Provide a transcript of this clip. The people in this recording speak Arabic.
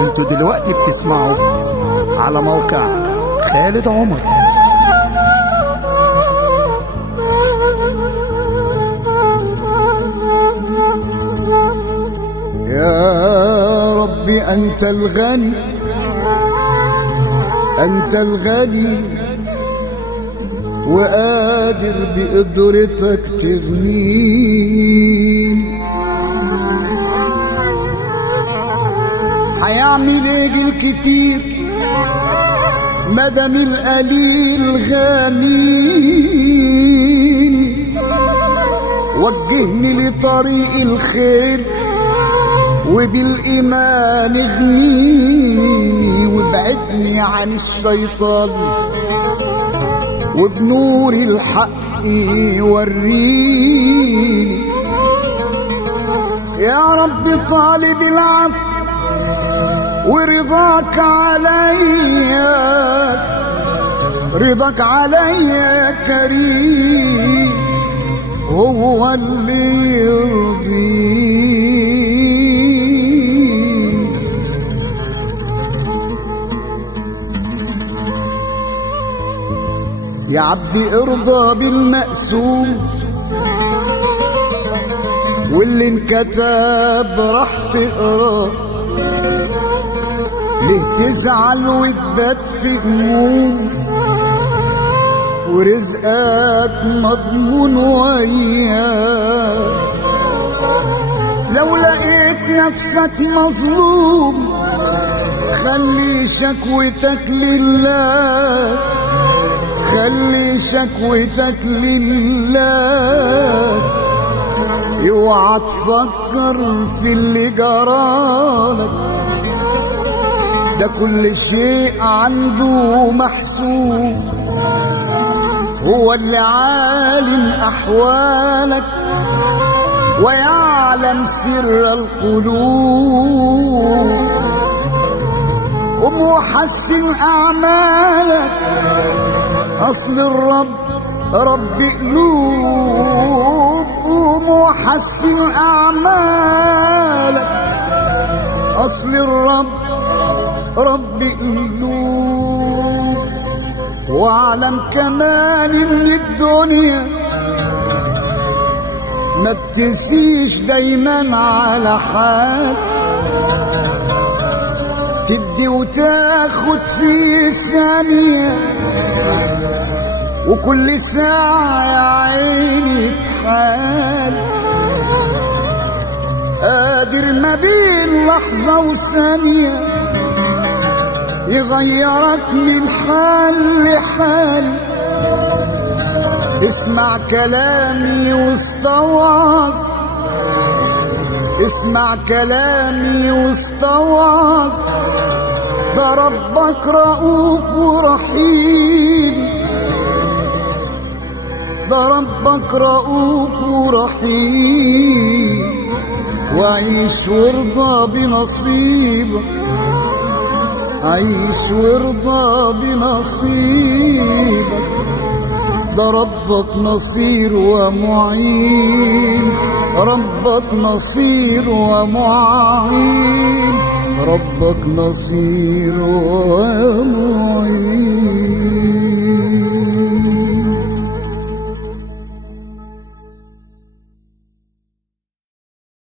انتوا دلوقتي بتسمعوا على موقع خالد عمر. يا ربي أنت الغني، أنت الغني وقادر بقدرتك تغنيني. هيعمل ايه بالكتير مدام القليل غنيني؟ وجهني لطريق الخير وبالإيمان اغنيني، وابعدني عن الشيطان وبنور الحق وريني. يا رب طالب العفو ورضاك عليا، رضاك عليا كريم هو اللي يرضيني. يا عبدي ارضى بالمقسوم واللي انكتب راح تقراه، ليه تزعل وتبات في هموم ورزقك مضمون وياك؟ لو لقيت نفسك مظلوم خلي شكوتك لله، خلي شكوتك لله. اوعى تفكر في اللي جرالك، ده كل شيء عنده محسوب، هو اللي عالم أحوالك ويعلم سر القلوب. قم وحسن أعمالك، أصل الرب رب قلوب. قم وحسن أعمالك، أصل الرب رب قلوب. واعلم كمان ان الدنيا ما بتسيش دايما على حال، تدي وتاخد في ثانية وكل ساعة يا عيني تحال. قادر ما بين لحظة وثانية يغيرك من حال لحال. اسمع كلامي واستوعظ، اسمع كلامي واستوعظ، ده ربك رؤوف ورحيم، ده ربك رؤوف ورحيم. وعيش وارضى بنصيبك، عيش وارضى بنصيبك، ده ربك نصير ومعين، ربك نصير ومعين، ربك نصير ومعين.